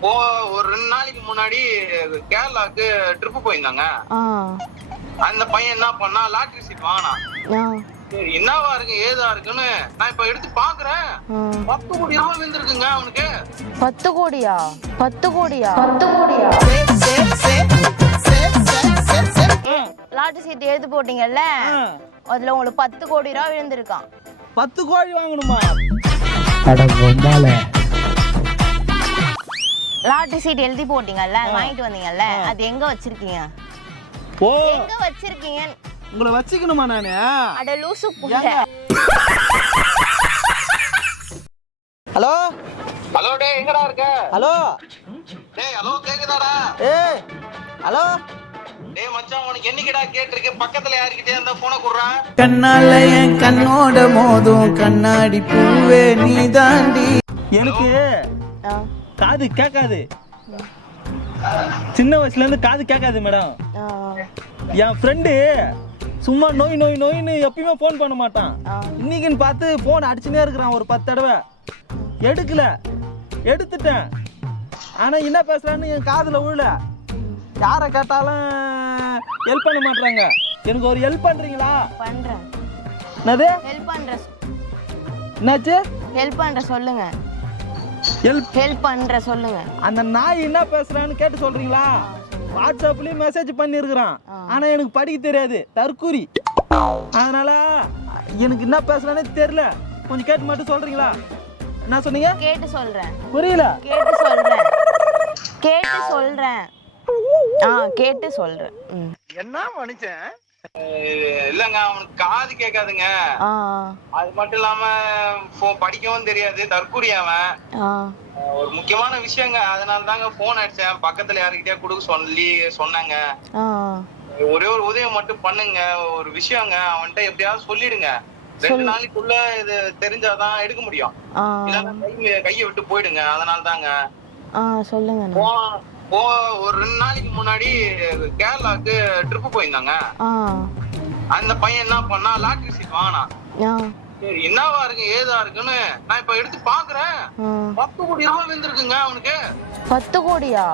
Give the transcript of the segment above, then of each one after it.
போ ஒரு ரெண்டு நாளைக்கு முன்னாடி கேரளாக்கு ட்ரிப்பு போயிருந்தாங்க. அந்த பையன் என்ன பண்ணா லாட்டரி சீட் வாங்கினான். ஆ. சரி என்னவா இருக்கு ஏதா இருக்குன்னு நான் இப்ப எடுத்து பாக்குறேன். பத்து கோடி ரூபாய் விழுந்திருக்குங்க அவனுக்கு. பத்து கோடியா? பத்து கோடியா? பத்து கோடியா? லாட்டரி சீட் எழுதி போட்டீங்கல்ல? அதுல உங்களுக்கு பத்து கோடி ரூபா விழுந்திருக்கான். பத்து கோழி வாங்கணுமா? லாட்டரி சீட் எழுதி போட்டீங்கல்ல வாங்கிட்டு வந்தீங்கல்ல அது எங்க வச்சிருக்கீங்க? ஓ. எங்க வச்சிருக்கீங்க? உங்களை வச்சுக்கணுமா நானு? அட லூசு புள்ள. ஹலோ? ஹலோ டேய் எங்கடா இருக்க? ஹலோ? டேய் ஹலோ கேக்குதாடா? ஏய் ஹலோ? டேய் மச்சான் உனக்கு என்னைக்குடா கேட்டிருக்கு? பக்கத்துல யாருக்கிட்டே இருந்தா போனை குடுறா? கண்ணால என் கண்ணோட மோதும் கண்ணாடி பூவே நீ தாண்டி எனக்கு காது கேட்காது. சின்ன வயசுல இருந்து காது கேட்காது மேடம். என் ஃப்ரெண்டு சும்மா நோய் நோய் நோயின்னு எப்பயுமே ஃபோன் பண்ண மாட்டான். இன்னைக்குன்னு பார்த்து ஃபோன் அடிச்சுனே இருக்கிறான் ஒரு பத்து தடவை. எடுக்கல. எடுத்துட்டேன். ஆனா என்ன பேசுறான்னு என் காதுல விழல. யாரை கேட்டாலும் ஹெல்ப் பண்ண மாட்றாங்க. எனக்கு ஒரு ஹெல்ப் பண்றீங்களா? பண்றேன். என்னது? ஹெல்ப் பண்ற என்னாச்சு? ஹெல்ப் பண்ற சொல்லுங்க. ஹெல்ப் ஹெல்ப் பண்ற சொல்லுங்க. அந்த நாய் என்ன பேசுறான்னு கேட்டு சொல்றீங்களா? வாட்ஸ்அப்லயும் மெசேஜ் பண்ணியிருக்கிறான் ஆனா எனக்கு படிக்க தெரியாது. தற்கூரி. அதனால எனக்கு என்ன பேசுறானே தெரியல. கொஞ்சம் கேட்டு மட்டும் சொல்றீங்களா? என்ன சொன்னீங்க? கேட்டு சொல்றேன். புரியல. கேட்டு சொல்றேன். கேட்டு சொல்றேன். ஆ கேட்டு சொல்றேன். என்ன மனுஷன்? இல்லங்க அவனுக்கு காது கேட்காதுங்க. அது மட்டும் இல்லாம படிக்கவும் தெரியாது தற்கூரி அவன். ஒரு முக்கியமான விஷயங்க அதனால தாங்க போன் அடிச்சேன். பக்கத்துல யாருக்கிட்டே கொடுக்க சொல்லி சொன்னாங்க. ஒரே ஒரு உதவி மட்டும் பண்ணுங்க. ஒரு விஷயங்க அவன்கிட்ட எப்படியாவது சொல்லிடுங்க. ரெண்டு நாளைக்குள்ள இது தெரிஞ்சாதான் எடுக்க முடியும். இல்லைன்னா கை கையை விட்டு போயிடுங்க. அதனால தாங்க சொல்லுங்க. போ ஒரு ரெண்டு நாளைக்கு முன்னாடி கேரளாக்கு ட்ரிப்பு போயிருந்தாங்க. அந்த பையன் என்ன பண்ணா லாட்டரி சீட் வாங்கினான் சரி என்னவா இருக்கு ஏதா இருக்குன்னு நான் இப்ப எடுத்து பாக்குறேன். பத்து கோடி ரூபாய் விழுந்திருக்குங்க அவனுக்கு. பத்து கோடியா?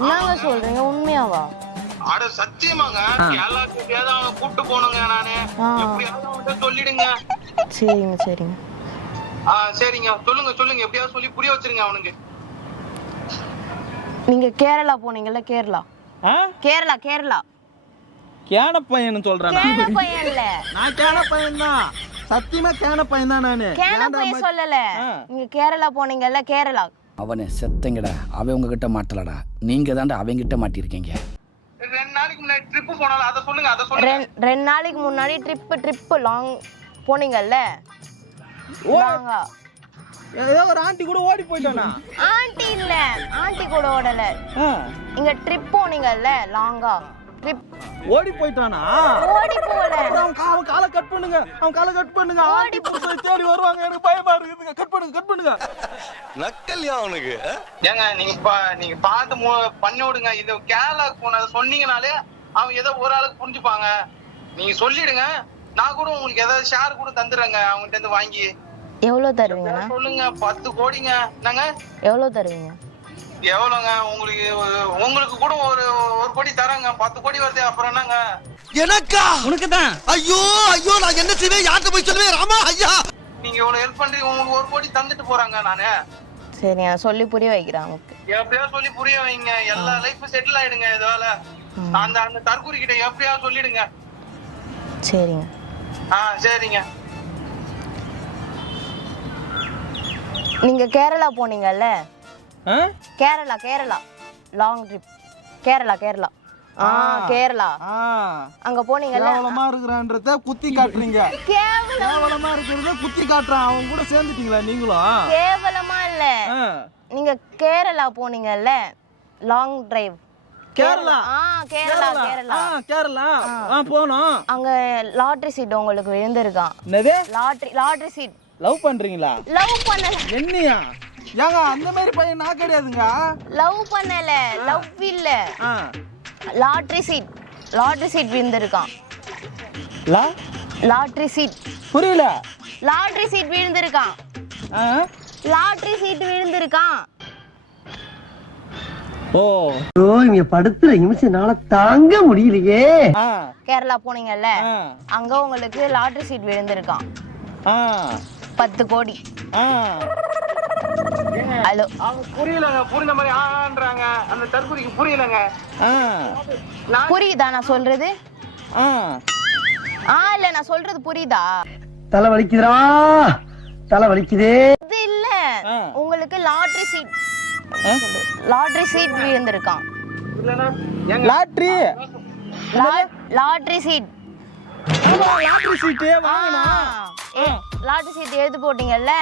என்னங்க சொல்றீங்க உண்மையாவா? அட சத்தியமாங்க. கேரளாக்கு எப்படியாவது அவனை கூப்பிட்டு போகணுங்க நானு. எப்படியாவது அவன்கிட்ட சொல்லிடுங்க. சரிங்க சரிங்க. ஆ சரிங்க. சொல்லுங்க சொல்லுங்க. எப்படியாவது சொல்லி புரிய வச்சிருங்க அவனுக்கு. நீங்க கேரளா போனீங்கல்ல கேரளா. ஆ? கேரளா கேரளா. கேன பையன் சொல்றேன் கேன பையன் இல்ல நான் கேன பையன் தான் சத்தியமா கேன பையன் தான் நானு. கேன பையன் சொல்லல. நீங்க கேரளா போனீங்கல்ல கேரளா. அவனே செத்தங்கடா. அவன் உங்ககிட்ட மாட்டலடா. நீங்க தாண்டா அவங்கிட்ட மாட்டிருக்கீங்க ரெண்டு நாளைக்கு முன்னாடி ட்ரிப்பு போனாலும் அதை சொல்லுங்க அதை சொல்லுங்க. ரெண்- ரெண்டு நாளைக்கு முன்னாடி ட்ரிப் ட்ரிப் லாங் போனீங்கல்ல. லாங்கா ஏதோ ஒரு ஆண்டி கூட ஓடி போயிட்டானா? ஆண்டி இல்ல. ஆண்டி கூட ஓடல. இங்க ட்ரிப் போனீங்கல்ல லாங்கா ட்ரிப் ஓடி போயிட்டானா? ஓடி போல அவன் கா- அவன் காலை கட் பண்ணுங்க. அவன் காலை கட் பண்ணுங்க. ஆண்டி புருஷனை தேடி வருவாங்க. எனக்கு பயமா இருக்குதுங்க கட் பண்ணுங்க கட் பண்ணுங்க. ஏங்க நீங்க நீங்க பார்த்து பண்ணி விடுங்க. இது கேரளாக்கு போனதை சொன்னீங்கனாலே அவன் ஏதோ ஒரு ஆளுக்கு புரிஞ்சுப்பாங்க. நீங்க சொல்லிடுங்க. நான் கூட உங்களுக்கு ஏதாவது ஷேர் கூட தந்துடுறேங்க. அவங்ககிட்ட இருந்து வாங்கி. எவ்வளவு தருவீங்கண்ணா சொல்லுங்க பத்து கோடிங்க. என்னங்க? எவ்வளவு தருவீங்க? எவ்வளவுங்க உங்களுக்கு உங்களுக்கு கூட ஒரு ஒரு கோடி தரேங்க. பத்து கோடி வருது அப்புறம் என்னங்க? எனக்கா? உனக்கு தான் ஐயோ ஐயோ நான் என்ன செய்வேன்? யார்கிட்ட போய் சொல்லுவேன்? ராமா ஐயா. நீங்க இவ்வளவு ஹெல்ப் பண்றீங்க உங்களுக்கு ஒரு கோடி தந்துட்டு போறாங்க நானு. சரி நான் சொல்லி புரிய வைக்கிறேன் எப்படியாவது சொல்லி புரிய வைங்க. எல்லா லைஃப் செட்டில் ஆயிடுங்க இதனால அந்த அந்த தற்கூரி கிட்ட எப்படியாவது சொல்லிடுங்க. சரிங்க. ஆ சரிங்க. நீங்க கேரளா போனீங்கல்ல? Kerala Kerala. Long trip Kerala Kerala. ஆ. கேரளா. ஆ. அங்க போனீங்கல்ல? கேவலமா இருக்கிறான்றத குத்தி காட்டுறீங்க. கேவலம். இருக்கிறத குத்தி காட்டுறான். அவன் கூட சேர்ந்துட்டீங்களா நீங்களும் கேவலமா இல்ல. நீங்க கேரளா போனீங்கல்ல? Long drive Kerala? ஆ கேரளா கேரளா. ஆ கேரளா. ஆ. போனோம். அங்க லாட்டரி சீட் உங்களுக்கு விழுந்திருக்கான். என்னது? லாட்டரி லாட்டரி சீட். லவ் பண்றீங்களா? லவ் பண்ணல. என்னையா? ஏங்க அந்த மாதிரி பையன் நான் கிடையாதுங்க. லவ் பண்ணல. லவ் இல்ல. ஆ. லாட்டரி சீட் லாட்டரி சீட் விழுந்திருக்கான். லா? லாட்டரி சீட் புரியல. லாட்டரி சீட் விழுந்திருக்கான். ஆ? லாட்டரி சீட் விழுந்திருக்கான். ஓ. ஐயோ இங்க படுத்துற நிமிஷம்னால தாங்க முடியலையே. ஆ. கேரளா போனீங்கல்ல? அங்க உங்களுக்கு லாட்டரி சீட் விழுந்திருக்கான். ஆ. பத்து கோடி. ஆ. ஹலோ. அவங்க புரியலங்க புரிஞ்ச மாதிரி ஆன்றாங்க. அந்த தற்கொலைக்கு புரியலங்க. ஆ. புரியுதா நான் சொல்றது? ஆ. ஆ இல்ல நான் சொல்றது புரியுதா? தலை வலிக்குதுடா தலை வலிக்குதே இது இல்ல. உங்களுக்கு லாட்டரி சீட். லாட்டரி சீட் விழுந்திருக்கான். லாட்ரி. லாட்டரி சீட். லாட்ரி சீட்டு வாங்கணும் லாட்டரி சீட் எழுதி போட்டீங்கல்ல.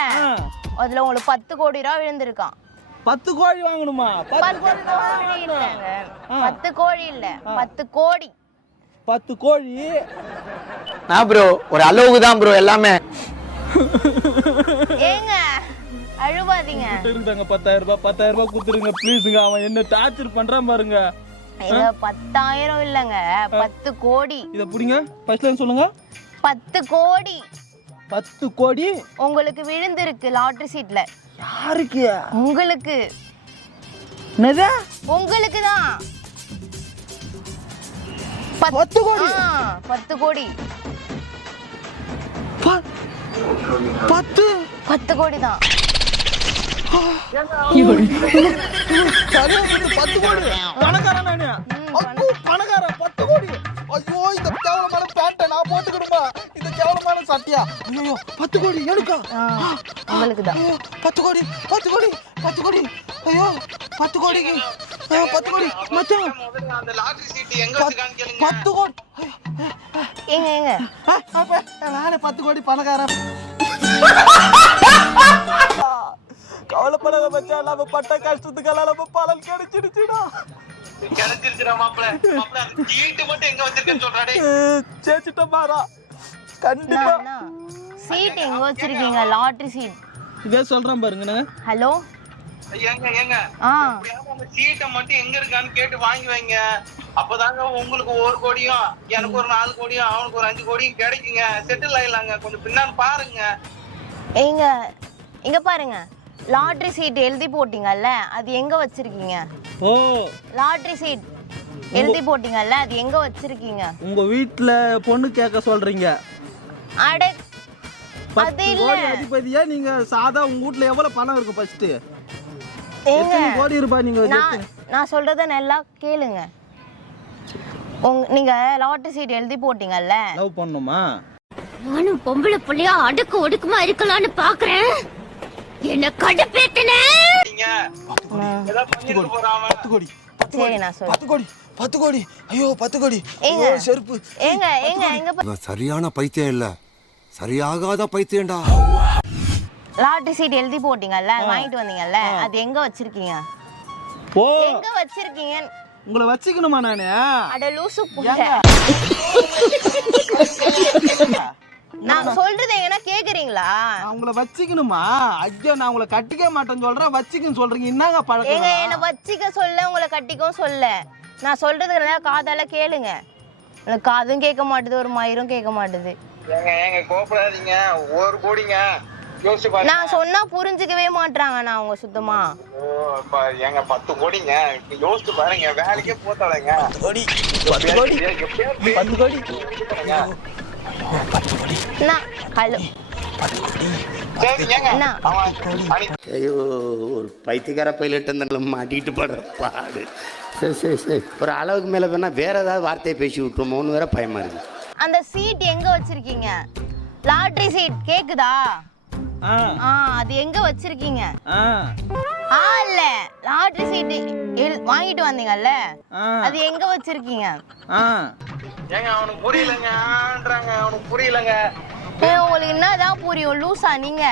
அதுல உங்களுக்கு பத்து கோடி ரூபா விழுந்திருக்கான் பத்து கோழி வாங்கணுமா? பத்து கோழி இல்லைங்க. பத்து கோழி இல்ல. பத்து கோடி. பத்து கோழி நான் ப்ரோ ஒரு அளவுக்கு தான் ப்ரோ எல்லாமே. ஏங்க அழுவாதீங்க. இருக்குதாங்க பத்தாயிரம் ரூபாய் பத்தாயிரம் ரூபாய் கொடுத்துருங்க ப்ளீஸுங்க அவன் என்ன டார்ச்சர் பண்றான் பாருங்க. இது பத்தாயிரம் இல்லைங்க. பத்து கோடி. இதை பிடிங்க. ஃபர்ஸ்ட்ல சொல்லுங்க. பத்து கோடி. பத்து கோடி? உங்களுக்கு விழுந்திருக்கு லாட்டரி சீட்ல யாருக்கு? உங்களுக்கு. என்னது? உங்களுக்கு தான். பத்து கோடி? பத்து கோடி. பத்து? பத்து கோடி தான். பத்து கோடி. பணக்காரன் பணக்காரன் பத்து கோடி. ஐயோ இந்த கேவலமான கேவலமான சட்டியா ஐயோ பத்து கோடி எனக்கா உங்களுக்கு தான் பத்து கோடி பத்து கோடி பத்து கோடி. ஐயோ பத்து கோடிக்கு பத்து கோடி. மச்சான் எங்க பத்து கோடி. ஐயோ, ஏங்க ஏங்க. ஆ, அப்ப நானே பத்து கோடி பணக்காரன். கவலைப்படாத மச்சான் நம்ம பட்ட கஷ்டத்துக்கெல்லாம் நம்ம பலன் கிடைச்சிடுச்சுடா. கிடைச்சிருச்சுடா மாப்பிள்ள மாப்பிள்ள மட்டும் எங்க வச்சிருக்கேன்னு சொல்றாடே சேச்சிட்ட மாறா கண்டிப்பா. சீட் எங்க வச்சிருக்கீங்க? லாட்டரி சீட் இதே சொல்றேன் பாருங்க ஹலோ ஏங்க ஏங்க. அந்த சீட்டை மட்டும் எங்க இருக்கான்னு கேட்டு வாங்கி வைங்க. அப்பதாங்க உங்களுக்கு ஒரு கோடியும் எனக்கு ஒரு நாலு கோடியும் அவனுக்கு ஒரு அஞ்சு கோடியும் கிடைக்குங்க. செட்டில் ஆயிடலாங்க. கொஞ்சம் பின்னாடி பாருங்க. ஏங்க இங்க பாருங்க. லாட்டரி சீட் எழுதி போட்டீங்கல்ல அது எங்க வச்சிருக்கீங்க? ஓ. லாட்டரி சீட் எழுதி போட்டீங்கல்ல அது எங்க வச்சிருக்கீங்க? உங்க வீட்ல பொண்ணு கேட்க சொல்றீங்க. அட அது இல்ல. அதிபதியா நீங்க சாதா உங்க வீட்ல எவ்வளவு பணம் இருக்கும் ஃபர்ஸ்ட் எத்தனை கோடி இருப்பா நீங்க நான் நான் சொல்றத நல்லா கேளுங்க. உங்க நீங்க லாட்டரி சீட் எழுதி போட்டீங்கல்ல? லவ் பண்ணுமா? நானும் பொம்பளை புள்ளையா அடுக்கு ஒடுக்குமா இருக்கலாம்னு பாக்குறேன். என்ன கடுப்பேத்தன. பத்து கோடி. சரி நான் சொல்றேன். பத்து கோடி. பத்து கோடி. ஐயோ பத்து கோடி. செருப்பு. ஏங்க ஏங்க எங்க பா- இவன் சரியான பைத்தியம் இல்ல. சரியாகாத பைத்தியம்டா. லாட்டரி சீட் எழுதி போட்டீங்கல்ல வாங்கிட்டு வந்தீங்கல்ல அது எங்க வச்சிருக்கீங்க? ஓ. எங்க வச்சிருக்கீங்க? உங்களை வச்சுக்கணுமா நானு? அட லூசு புள்ள. நான் சொல்றது எங்கன்னா கேக்குறீங்களா? நான் உங்களை வச்சுக்கணுமா? ஐயோ நான் உங்களை கட்டிக்க மாட்டேன்னு சொல்றேன். வச்சுக்கன்னு சொல்றீங்க. என்னங்க ஏங்க பழக்கம் என்ன வச்சிக்க சொல்ல உங்களை கட்டிக்கவும் சொல்ல. நான் சொல்றது நல்லா காதால கேளுங்க. எனக்கு காதும் கேட்க மாட்டுது ஒரு மயிரும் கேட்க மாட்டுது. ஏங்க ஏங்க கோபப்படாதீங்க. ஒரு கோடிங்க. நான் சொன்னா புரிஞ்சுக்கவே மாட்றாங்க நான் அவங்க சுத்தமா. ஓ, அப்ப ஏங்க பத்து கோடிங்க. யோசிச்சு பாருங்க வேலைக்கே போத்தாளங்க கோடி பத்து கோடி. பத்து கோடி. ஹலோ. ஐயோ ஒரு பைத்தியக்கார பைலட் அந்த மாட்டிக்கிட்டு படுற பாடு. சரி சரி சரி. ஒரு அளவுக்கு மேலே வேணா வேற ஏதாவது வார்த்தையை பேசி விட்டுருமோன்னு வேற பயமா இருக்கு. அந்த சீட் எங்க வச்சிருக்கீங்க? லாட்டரி சீட் கேக்குதா? ஆ. அது எங்க வச்சிருக்கீங்க? ஆ. இல்ல. லாட்டரி சீட் வாங்கிட்டு வந்தீங்கல்ல? அது எங்க வச்சிருக்கீங்க? ஆ. ஏங்க அவனுக்கு புரியலங்கன்றாங்க அவனுக்கு புரியலங்க. ஏய், உங்களுக்கு என்னதான் புரியும்? லூசா நீங்க?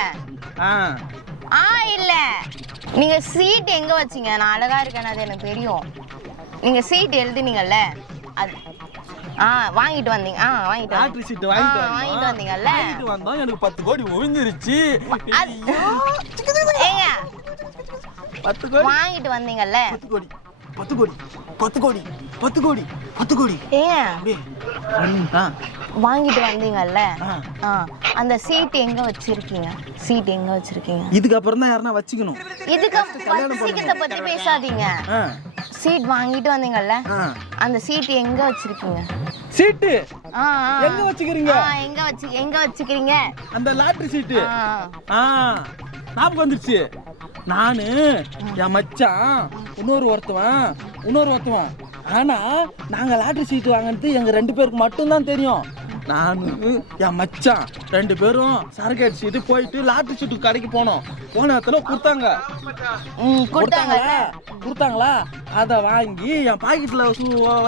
ஆ. ஆ இல்ல. நீங்க சீட் எங்க வச்சீங்க? நான் அழகா இருக்கேன் அது எனக்கு தெரியும். நீங்க சீட் எழுதுனீங்கல்ல? அது ஆ வாங்கிட்டு வந்தீங்க. ஆ வாங்கிட்டு லாட்டரி வந்தீங்க. சீட் வாங்கிட்டு வந்தோம். வாங்கிட்டு வந்தீங்கல்ல. வாங்கிட்டு வந்தோம் எனக்கு பத்து கோடி ஒழிஞ்சிருச்சு அது- ஏங்க. பத்து கோடி? வாங்கிட்டு வந்தீங்கல்ல. பத்து கோடி. பத்து கோடி. பத்து கோடி. பத்து கோடி. பத்து கோடி. ஏங்க. வாங்கிட்டு வந்தீங்கல்ல. அந்த சீட் எங்க வச்சிருக்கீங்க? சீட் எங்க வச்சிருக்கீங்க? இதுக்கு அப்புறம் தான் யாருன்னா வச்சுக்கணும். இதுக்கு வச்சிருக்கிறத பத்தி பேசாதீங்க. சீட் வாங்கிட்டு வந்தீங்கல்ல. அந்த சீட் எங்க வச்சிருக்கீங்க? சீட்டு ஆ, ஆ. எங்க வச்சுக்கிறீங்க? ஆ, எங்க வச்சு எங்க வச்சுக்கிறீங்க? அந்த லாட்ரி சீட்டு ஆ. ஆ. ஞாபகம் வந்துருச்சு. நானு என் மச்சான் இன்னொரு ஒருத்தவன் இன்னொரு ஒருத்தவன். ஆனா நாங்க லாட்டரி சீட்டு வாங்கினது எங்க ரெண்டு பேருக்கு மட்டும்தான் தெரியும். நானு என் மச்சான் ரெண்டு பேரும் சரக்கு அடிச்சுட்டு போயிட்டு லாட்டரி சீட்டு கடைக்கு போனோம். போன இடத்துல கொடுத்தாங்க. ம் கொடுத்தாங்கல்ல? கொடுத்தாங்களா? அதை வாங்கி என் பாக்கெட்ல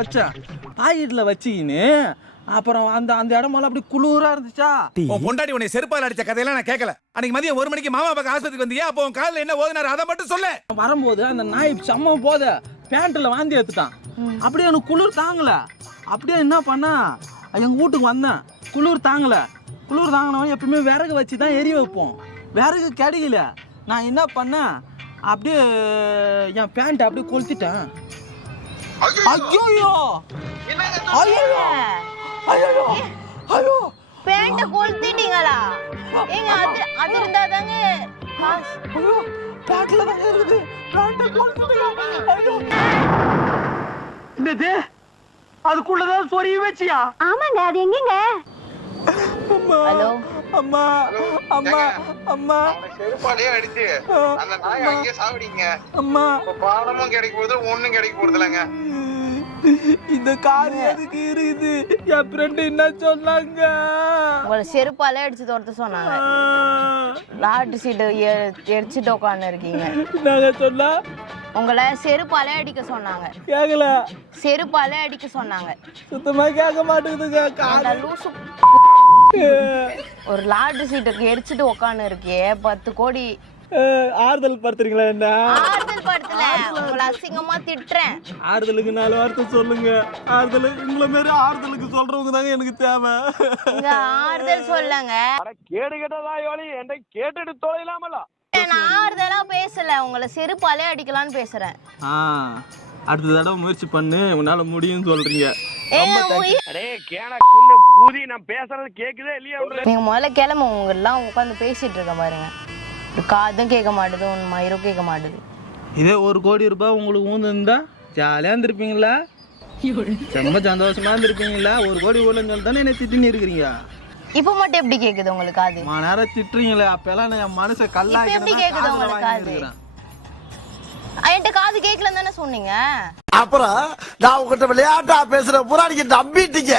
வச்சேன். பாக்கெட்ல வச்சுக்கின்னு அப்புறம் அந்த அந்த இடமெல்லாம் அப்படி குளிரா இருந்துச்சா? உன் பொண்டாட்டி உன்னை செருப்பால் அடிச்ச கதையெல்லாம் நான் கேட்கல அன்னைக்கு மதியம் ஒரு மணிக்கு மாமா பக்கம் ஆஸ்பத்திரிக்கு வந்தியா? அப்போ உன் காலில் என்ன ஓதுனாரு? அதை மட்டும் சொல்ல. வரும்போது அந்த நாய் செம்ம போத. பேண்ட்ல வாந்தி எடுத்துட்டான். அப்படியே எனக்கு குளிர் தாங்கல. அப்படியே என்ன பண்ணா? எங்க வீட்டுக்கு வந்தேன். குளிர் தாங்கல. குளிர் தாங்கினவன் எப்பவுமே விறகு வச்சு தான் எரி வைப்போம். விறகு கிடைக்கல நான் என்ன பண்ணேன்? அப்படியே என் பேண்ட் அப்படியே கொளுத்திட்டேன். ஐயோ ஐயோ ஐயோ ஐயோ பேண்ட கொளுத்திட்டீங்களா? ஏங்க அது அது இருந்தா தாங்க ஐயோ! பேண்ட்ல தான் இருக்குது. பேண்ட்டை கொளுத்திட்டேன். ஐயோ! என்னது? அதுக்குள்ளதான் சொருகி வச்சியா? ஆமாங்க அது எங்கங்க? அம்மா ஹலோ? அம்மா அம்மா அம்மா. அவனை செருப்பாலேயே அடிச்சு. அந்த நாய் அங்கேயே சாவடிங்க. அம்மா. பாடமும் கிடைக்க போகுது ஒண்ணும் கிடைக்க போறது இல்லைங்க இந்த கார் எதுக்கு இருக்குது? என் ஃப்ரெண்டு என்ன சொன்னாங்க? உங்களை செருப்பாலே அடிச்சு துரத்த சொன்னாங்க. லாட்டு சீட்டு எரிச்சுட்டு உட்காந்து இருக்கீங்க நாங்க சொன்னா? உங்களை செருப்பாலே அடிக்க சொன்னாங்க. கேட்கல செருப்பாலே அடிக்க சொன்னாங்க. சுத்தமா கேட்க மாட்டேங்குதுங்க அந்த கார் லூசு ஒரு லாட்டு சீட்டுக்கு எரிச்சுட்டு உட்காந்து இருக்கியே பத்து கோடி. ஆறுதல் படுத்துறீங்களா என்ன? ஆறுதல் படுத்தல. உங்களை அசிங்கமா திட்டுறேன். ஆறுதலுக்கு நாலு வார்த்தை சொல்லுங்க. ஆறுதல் உங்களை மாரி ஆறுதலுக்கு சொல்றவங்க தாங்க எனக்கு தேவை. ஆறுதல் சொல்லுங்க. கேடு கேட்டதா யோலி என்னை கேட்டுட்டு தொலைலாமல? நான் ஆறுதலா பேசல. உங்களை செருப்பாலே அடிக்கலாம்னு பேசுறேன். ஆ அடுத்த தடவை முயற்சி பண்ணு. உன்னால முடியும்னு சொல்றீங்க. ஏங்க உயிர் அடே கேன குண்டு பூதி நான் பேசுறது கேக்குதே இல்லையா நீங்க முதல்ல கிளம்ப. உங்க எல்லாம் உட்காந்து பேசிட்டு இருக்க பாருங்க. காதும் கேட்க மாட்டுது உன் மயிரும் கேட்க மாட்டுது. இதே ஒரு கோடி ரூபாய் உங்களுக்கு ஊந்துருந்தா ஜாலியா இருந்திருப்பீங்களா? ரொம்ப சந்தோஷமா இருந்திருப்பீங்களா? ஒரு கோடி ஊழல் சொல்லி தானே என்ன திட்டின்னு இருக்கிறீங்க? இப்ப மட்டும் எப்படி கேக்குது உங்களுக்கு காது? மா நேரம் திட்டுறீங்களே அப்பெல்லாம் என் மனசை இப்ப எப்படி கேக்குது உங்களுக்கு காது? கல்லாக்கிறேன் என்கிட்ட காது கேட்கலன்னு தானே சொன்னீங்க? அப்புறம் நான் உங்ககிட்ட விளையாட்டா பேசுற புறாடிக்கு நம்பிட்டீங்க.